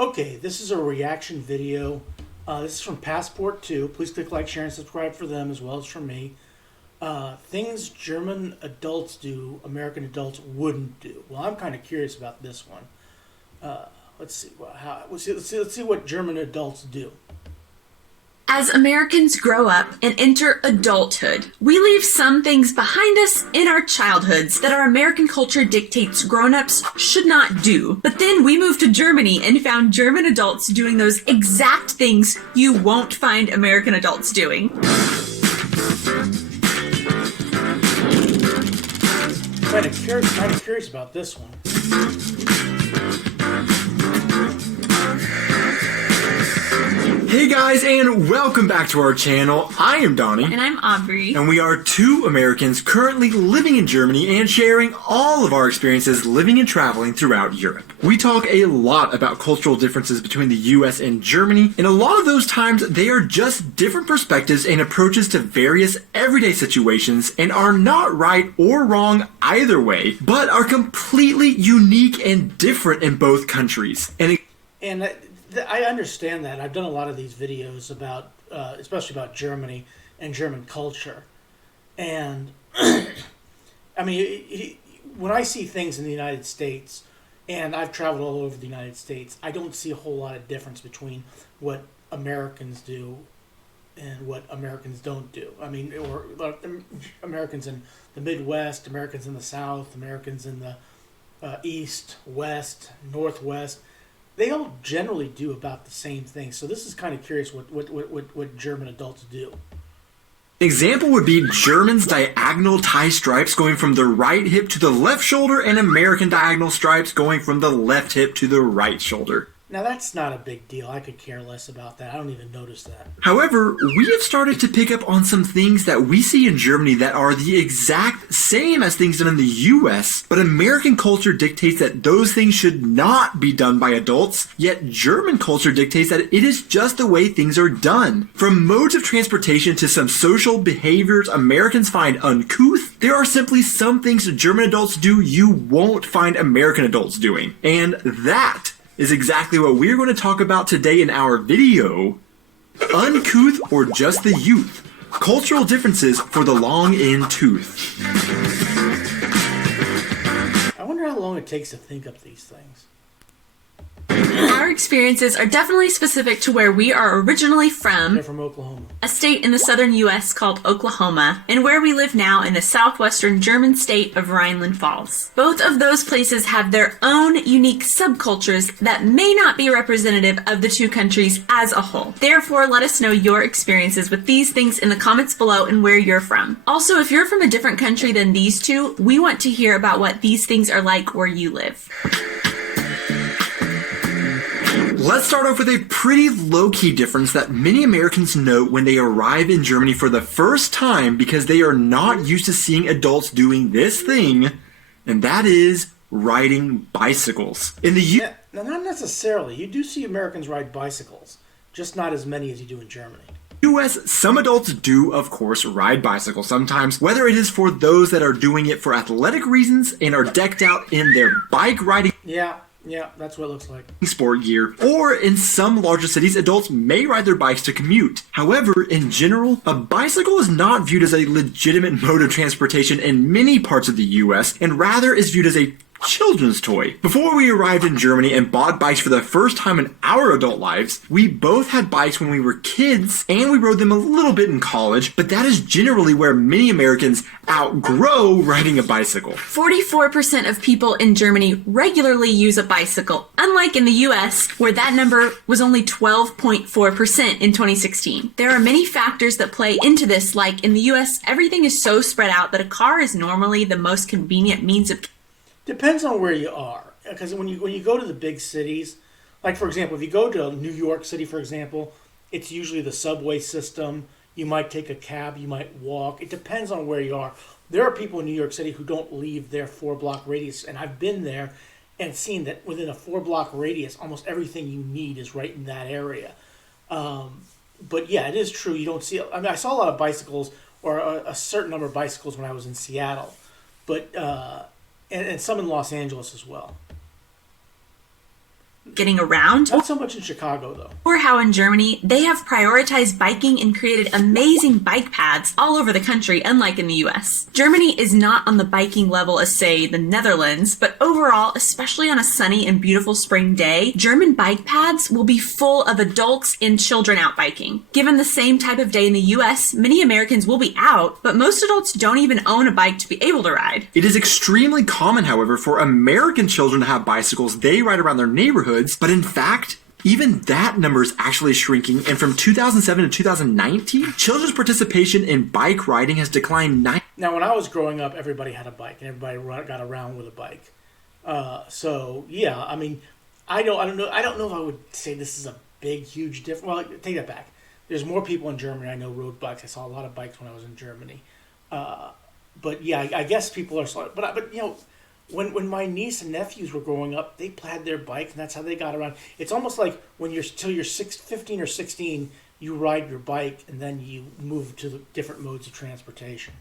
Okay, this is a reaction video. This is from Passport 2. Please click like, share, and subscribe for them as well as for me. Things German adults do, American adults wouldn't do. Well, I'm kind of curious about this one. Let's see. Let's see what German adults do. As Americans grow up and enter adulthood, we leave some things behind us in our childhoods that our American culture dictates grown-ups should not do. But then we moved to Germany and found German adults doing those exact things you won't find American adults doing. Kind of curious about this one. Hey guys, and welcome back to our channel. I am Donnie. And I'm Aubrey. And we are two Americans currently living in Germany and sharing all of our experiences living and traveling throughout Europe. We talk a lot about cultural differences between the US and Germany, and a lot of those times they are just different perspectives and approaches to various everyday situations and are not right or wrong either way, but are completely unique and different in both countries. I understand that. I've done a lot of these videos about, especially about Germany and German culture. And, I mean, when I see things in the United States, and I've traveled all over the United States, I don't see a whole lot of difference between what Americans do and what Americans don't do. I mean, or Americans in the Midwest, Americans in the South, Americans in the East, West, Northwest. They all generally do about the same thing. So this is kind of curious what German adults do. An example would be Germans' diagonal tie stripes going from the right hip to the left shoulder and American diagonal stripes going from the left hip to the right shoulder. Now that's not a big deal. I could care less about that. I don't even notice that. However, we have started to pick up on some things that we see in Germany that are the exact same as things done in the US, but American culture dictates that those things should not be done by adults, yet German culture dictates that it is just the way things are done. From modes of transportation to some social behaviors Americans find uncouth, there are simply some things German adults do you won't find American adults doing. And that is exactly what we're going to talk about today in our video, Uncouth or Just the Youth, Cultural Differences for the Long in Tooth. I wonder how long it takes to think up these things. Our experiences are definitely specific to where we are originally from. They're from Oklahoma. A state in the southern U.S. called Oklahoma, and where we live now in the southwestern German state of Rhineland-Pfalz. Both of those places have their own unique subcultures that may not be representative of the two countries as a whole. Therefore, let us know your experiences with these things in the comments below and where you're from. Also, if you're from a different country than these two, we want to hear about what these things are like where you live. Let's start off with a pretty low-key difference that many Americans note when they arrive in Germany for the first time because they are not used to seeing adults doing this thing, and that is riding bicycles. In the No, not necessarily. You do see Americans ride bicycles, just not as many as you do in Germany. US, some adults do, of course, ride bicycles sometimes, whether it is for those that are doing it for athletic reasons and are decked out in their bike riding Yeah, that's what it looks like. sport gear, or in some larger cities, adults may ride their bikes to commute. However, in general, a bicycle is not viewed as a legitimate mode of transportation in many parts of the US, and rather is viewed as a children's toy. Before we arrived in Germany and bought bikes for the first time in our adult lives, we both had bikes when we were kids, and we rode them a little bit in college, but that is generally where many Americans outgrow riding a bicycle. 44% of people in Germany regularly use a bicycle, unlike in the US, where that number was only 12.4% in 2016. There are many factors that play into this, like in the US, everything is so spread out that a car is normally the most convenient means of. Depends on where you are, because when you go to the big cities, like for example, if you go to New York City, for example, it's usually the subway system. You might take a cab, you might walk. It depends on where you are. There are people in New York City who don't leave their 4-block radius, and I've been there and seen that within a 4-block radius, almost everything you need is right in that area. But yeah, it is true. You don't see. I mean, I saw a lot of bicycles, or a certain number of bicycles when I was in Seattle, but. And some in Los Angeles as well. getting around. Not so much in Chicago, though. Or how in Germany, they have prioritized biking and created amazing bike paths all over the country, unlike in the US. Germany is not on the biking level as, say, the Netherlands, but overall, especially on a sunny and beautiful spring day, German bike paths will be full of adults and children out biking. Given the same type of day in the US, many Americans will be out, but most adults don't even own a bike to be able to ride. It is extremely common, however, for American children to have bicycles they ride around their neighborhoods, but in fact, even that number is actually shrinking, and from 2007 to 2019, children's participation in bike riding has declined 9. Now, when I was growing up, everybody had a bike, and everybody got around with a bike. So yeah, I mean, I don't know if I would say this is a big, huge difference. Well, take that back. There's more people in Germany I know rode bikes. I saw a lot of bikes when I was in Germany. But yeah, I guess people are slow. But you know, when my niece and nephews were growing up, they had their bike, and that's how they got around. It's almost like when you're 15 or 16, you ride your bike, and then you move to the different modes of transportation.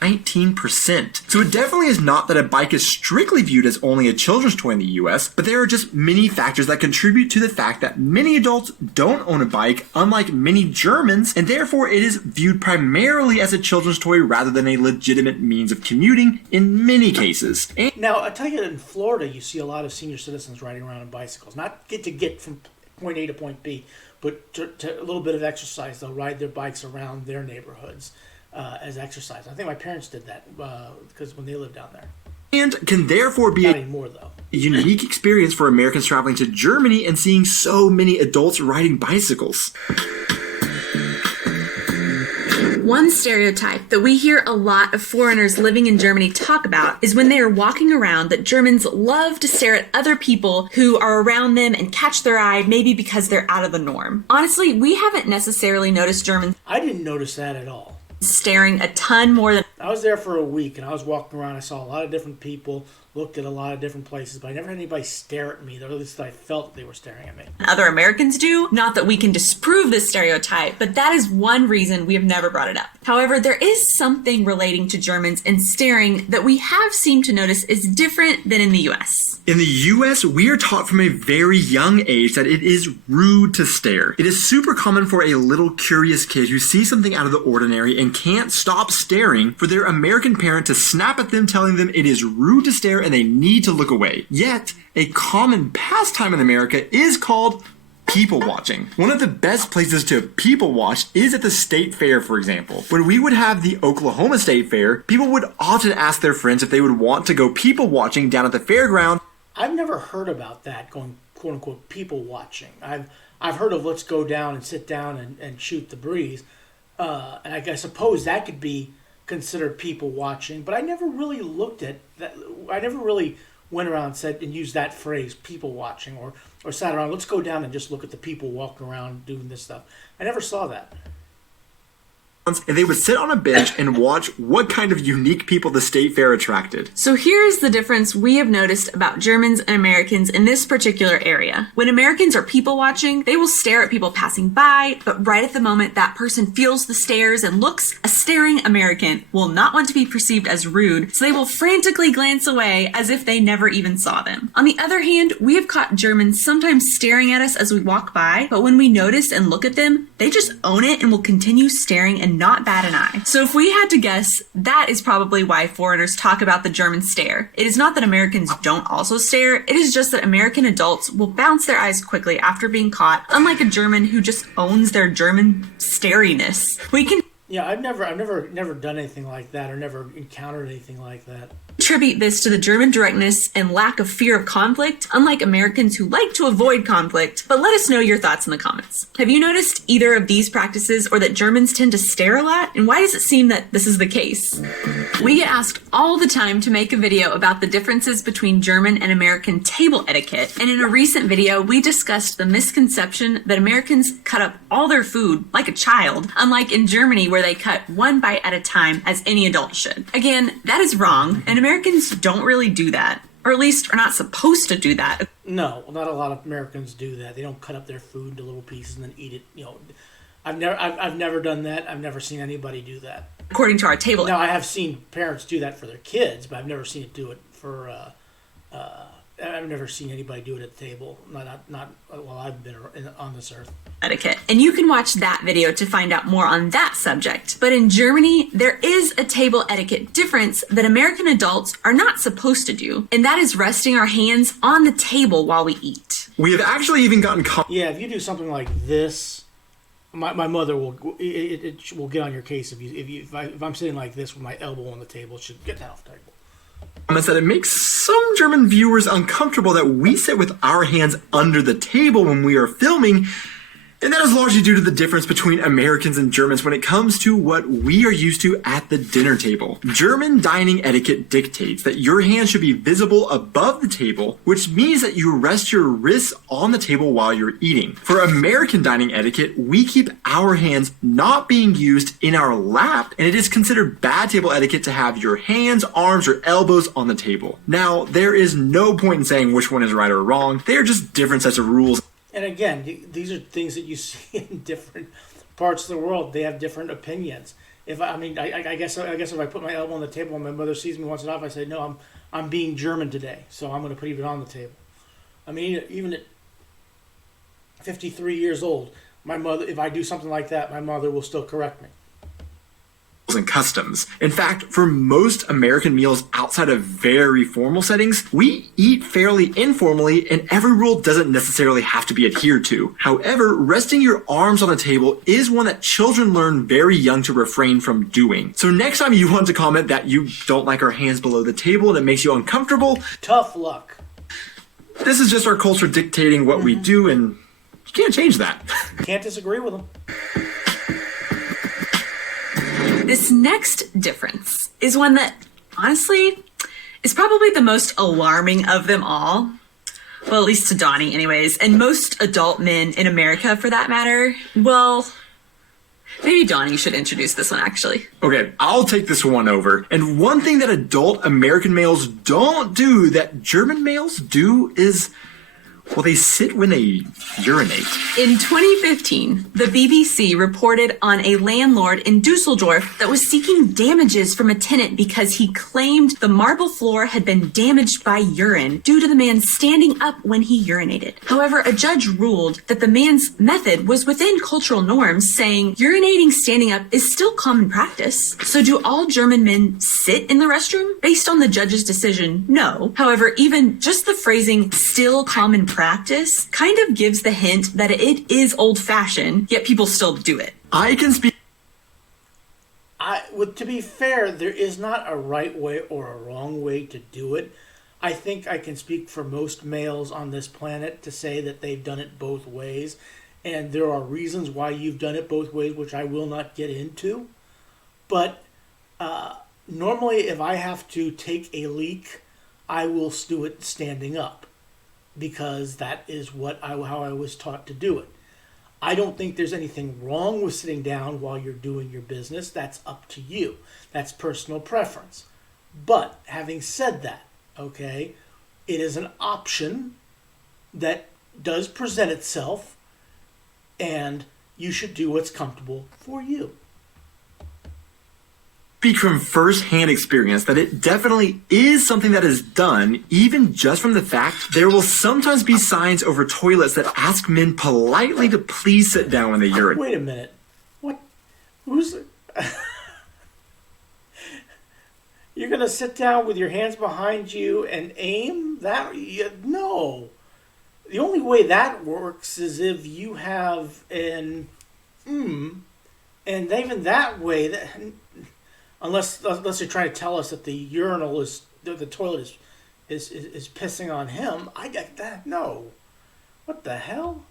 19%. So it definitely is not that a bike is strictly viewed as only a children's toy in the US, but there are just many factors that contribute to the fact that many adults don't own a bike, unlike many Germans, and therefore it is viewed primarily as a children's toy rather than a legitimate means of commuting in many cases. And now, I tell you, in Florida, you see a lot of senior citizens riding around on bicycles. Not get from point A to point B, but to a little bit of exercise. They'll ride their bikes around their neighborhoods as exercise. I think my parents did that because when they lived down there. And can therefore be Not anymore, though. a unique experience for Americans traveling to Germany and seeing so many adults riding bicycles. One stereotype that we hear a lot of foreigners living in Germany talk about is when they are walking around that Germans love to stare at other people who are around them and catch their eye, maybe because they're out of the norm. Honestly, we haven't necessarily noticed Germans I didn't notice that at all. staring a ton more than I was there for a week, and I was walking around. I saw a lot of different people, looked at a lot of different places, but I never had anybody stare at me, or at least I felt they were staring at me. other Americans do. Not that we can disprove this stereotype, but that is one reason we have never brought it up. However, there is something relating to Germans and staring that we have seemed to notice is different than in the US. In the US, we are taught from a very young age that it is rude to stare. It is super common for a little curious kid who sees something out of the ordinary and can't stop staring for their American parent to snap at them, telling them it is rude to stare and they need to look away. Yet, a common pastime in America is called people watching. One of the best places to people watch is at the state fair, for example. When we would have the Oklahoma State Fair, people would often ask their friends if they would want to go people watching down at the fairground. I've never heard about that, going quote unquote people watching. I've heard of let's go down and sit down and shoot the breeze, and I suppose that could be considered people watching. But I never really looked at that. I never really went around and used that phrase, people watching, or sat around, let's go down and just look at the people walking around doing this stuff. I never saw that. And they would sit on a bench and watch what kind of unique people the state fair attracted. So here's the difference we have noticed about Germans and Americans in this particular area. When Americans are people watching, they will stare at people passing by, but right at the moment that person feels the stares and looks, a staring American will not want to be perceived as rude, so they will frantically glance away as if they never even saw them. On the other hand, we have caught Germans sometimes staring at us as we walk by, but when we notice and look at them, they just own it and will continue staring and not bat an eye. So if we had to guess, that is probably why foreigners talk about the German stare. It is not that Americans don't also stare, it is just that American adults will bounce their eyes quickly after being caught, unlike a German who just owns their German stariness. We can Yeah, I've never done anything like that, or never encountered anything like that. attribute this to the German directness and lack of fear of conflict, unlike Americans who like to avoid conflict. But let us know your thoughts in the comments. Have you noticed either of these practices, or that Germans tend to stare a lot? And why does it seem that this is the case? We get asked all the time to make a video about the differences between German and American table etiquette, and in a recent video we discussed the misconception that Americans cut up all their food like a child, unlike in Germany where they cut one bite at a time as any adult should. Again, that is wrong, and Americans don't really do that, or at least are not supposed to do that. No, not a lot of Americans do that. They don't cut up their food into little pieces and then eat it. You know, I've never done that. I've never seen anybody do that. According to our table. Now, I have seen parents do that for their kids, but I've never seen it do it for I've never seen anybody do it at the table. Not while I've been on this earth. Etiquette. And you can watch that video to find out more on that subject. But in Germany, there is a table etiquette difference that American adults are not supposed to do, and that is resting our hands on the table while we eat. We have actually even gotten yeah, if you do something like this, my mother will get on your case if I'm sitting like this with my elbow on the table. It should get that off the table. comments that it makes some German viewers uncomfortable that we sit with our hands under the table when we are filming. And that is largely due to the difference between Americans and Germans when it comes to what we are used to at the dinner table. German dining etiquette dictates that your hands should be visible above the table, which means that you rest your wrists on the table while you're eating. For American dining etiquette, we keep our hands not being used in our lap, and it is considered bad table etiquette to have your hands, arms, or elbows on the table. Now, there is no point in saying which one is right or wrong. They are just different sets of rules. And again, these are things that you see in different parts of the world. They have different opinions. I guess if I put my elbow on the table and my mother sees me once it off, I say, no, I'm being German today, so I'm going to put it on the table. I mean, even at 53 years old, my mother, if I do something like that, my mother will still correct me. And customs. In fact, for most American meals outside of very formal settings, we eat fairly informally, and every rule doesn't necessarily have to be adhered to. However, resting your arms on the table is one that children learn very young to refrain from doing. So next time you want to comment that you don't like our hands below the table and it makes you uncomfortable, tough luck. This is just our culture dictating what we do, and you can't change that. Can't disagree with them. This next difference is one that, honestly, is probably the most alarming of them all. Well, at least to Donnie, anyways, and most adult men in America, for that matter. Well, maybe Donnie should introduce this one, actually. Okay, I'll take this one over. And one thing that adult American males don't do that German males do is, well, they sit when they urinate. In 2015, the BBC reported on a landlord in Dusseldorf that was seeking damages from a tenant because he claimed the marble floor had been damaged by urine due to the man standing up when he urinated. However, a judge ruled that the man's method was within cultural norms, saying urinating standing up is still common practice. So do all German men sit in the restroom? Based on the judge's decision, no. However, even just the phrasing still common practice kind of gives the hint that it is old-fashioned, yet people still do it. I can speak. To be fair, there is not a right way or a wrong way to do it. I think I can speak for most males on this planet to say that they've done it both ways, and there are reasons why you've done it both ways, which I will not get into. But normally, if I have to take a leak, I will do it standing up, because that is how I was taught to do it. I don't think there's anything wrong with sitting down while you're doing your business. That's up to you. That's personal preference. But having said that, okay, it is an option that does present itself, and you should do what's comfortable for you. Speak from first-hand experience that it definitely is something that is done, even just from the fact there will sometimes be signs over toilets that ask men politely to please sit down when they urinate. Wait a minute. What? Who's... You're going to sit down with your hands behind you and aim? No. The only way that works is if you have an... and even that way... Unless you're trying to tell us that the urinal is the toilet is pissing on him, I get that. No, what the hell?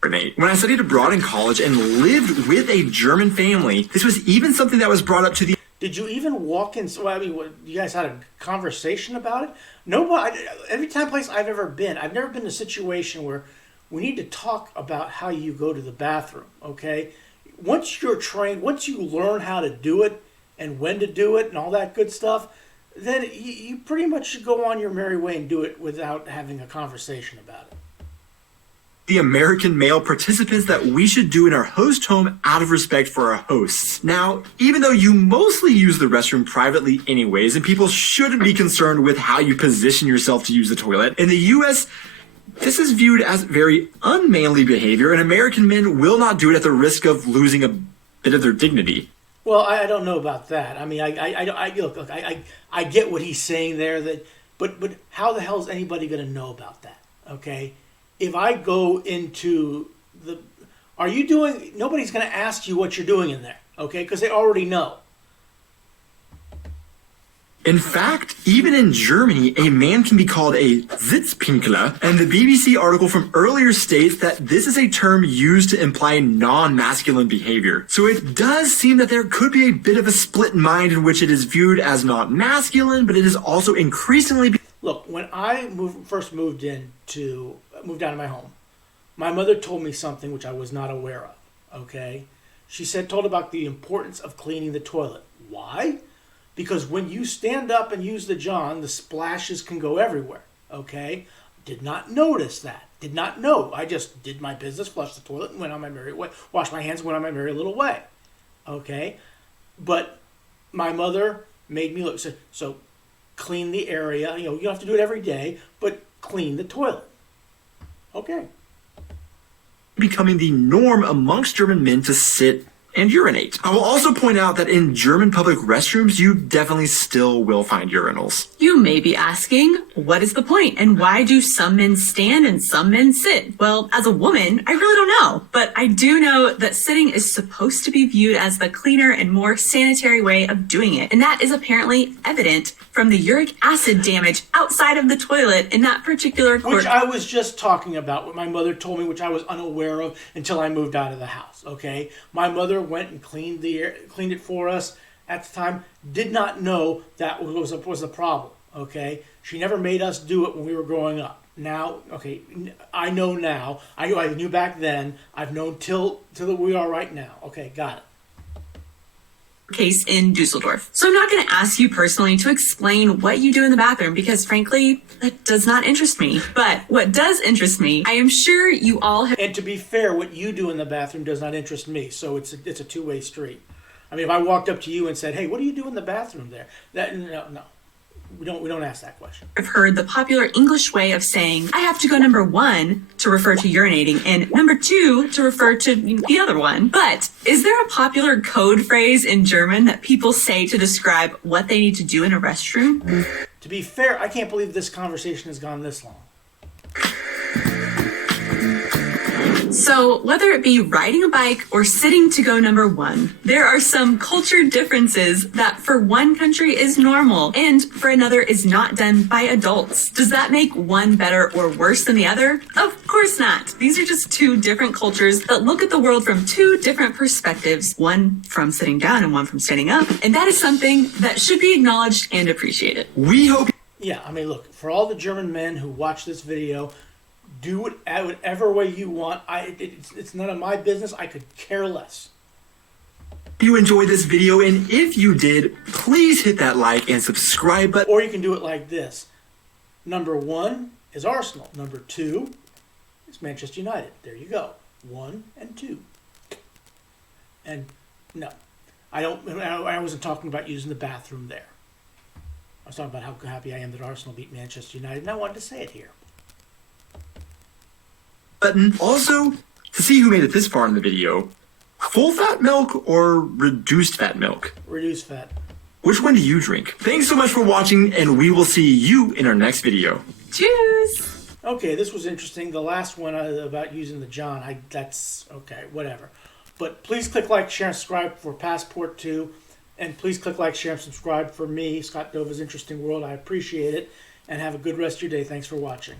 When I studied abroad in college and lived with a German family, this was even something that was brought up to the. Did you even walk in? Well, I mean, you guys had a conversation about it? Nobody. Every place I've ever been, I've never been in a situation where we need to talk about how you go to the bathroom. Okay, once you're trained, once you learn how to do it and when to do it and all that good stuff, then you pretty much should go on your merry way and do it without having a conversation about it. the American male participants that we should do in our host home out of respect for our hosts. Now, even though you mostly use the restroom privately anyways, and people shouldn't be concerned with how you position yourself to use the toilet, in the US, this is viewed as very unmanly behavior, and American men will not do it at the risk of losing a bit of their dignity. Well, I don't know about that. I mean, look, I get what he's saying there. But how the hell is anybody going to know about that? Okay, if I go into nobody's going to ask you what you're doing in there. Okay, because they already know. In fact, even in Germany, a man can be called a Sitzpinkler, and the BBC article from earlier states that this is a term used to imply non-masculine behavior. So it does seem that there could be a bit of a split mind in which it is viewed as not masculine, but it is also increasingly... Look, when I first moved out of my home, my mother told me something which I was not aware of, okay? She told about the importance of cleaning the toilet. Why? Because when you stand up and use the John, the splashes can go everywhere, okay? Did not notice that. Did not know. I just did my business, flushed the toilet, and went on my merry way. Washed my hands and went on my merry little way, okay? But my mother made me look. So clean the area. You don't have to do it every day, but clean the toilet. Okay. Becoming the norm amongst German men to sit and urinate. I will also point out that in German public restrooms, you definitely still will find urinals. You may be asking, what is the point, and why do some men stand and some men sit? Well, as a woman, I really don't know, but I do know that sitting is supposed to be viewed as the cleaner and more sanitary way of doing it, and that is apparently evident from the uric acid damage outside of the toilet in that particular court. Which I was just talking about, what my mother told me, which I was unaware of until I moved out of the house, okay? My mother went and cleaned it for us at the time. Did not know that was a problem, okay? She never made us do it when we were growing up. Now, okay, I know now. I knew back then. I've known till we are right now. Okay, got it. Case in Dusseldorf. So I'm not going to ask you personally to explain what you do in the bathroom because frankly, that does not interest me. But what does interest me, I am sure you all have... And to be fair, what you do in the bathroom does not interest me. So it's a two-way street. I mean, if I walked up to you and said, "Hey, what do you do in the bathroom there?" No. We don't ask that question. I've heard the popular English way of saying, I have to go number 1 to refer to urinating and number 2 to refer to the other one. But is there a popular code phrase in German that people say to describe what they need to do in a restroom? To be fair, I can't believe this conversation has gone this long. So whether it be riding a bike or sitting to go number 1, there are some culture differences that for one country is normal and for another is not done by adults. Does that make one better or worse than the other? Of course not. These are just two different cultures that look at the world from two different perspectives, one from sitting down and one from standing up, and that is something that should be acknowledged and appreciated. We hope... Yeah, I mean, look, for all the German men who watch this video, do it whatever way you want. It's none of my business. I could care less. You enjoyed this video, and if you did, please hit that like and subscribe button. Or you can do it like this. Number 1 is Arsenal. Number 2 is Manchester United. There you go. 1 and 2. And no, I wasn't talking about using the bathroom there. I was talking about how happy I am that Arsenal beat Manchester United, and I wanted to say it here. Button. Also, to see who made it this far in the video, full fat milk or reduced fat milk? Reduced fat. Which one do you drink? Thanks so much for watching, and we will see you in our next video. Cheers! Okay, this was interesting. The last one about using the John, that's okay, whatever. But please click like, share, and subscribe for Passport 2. And please click like, share, and subscribe for me, Scott Dova's Interesting World. I appreciate it. And have a good rest of your day. Thanks for watching.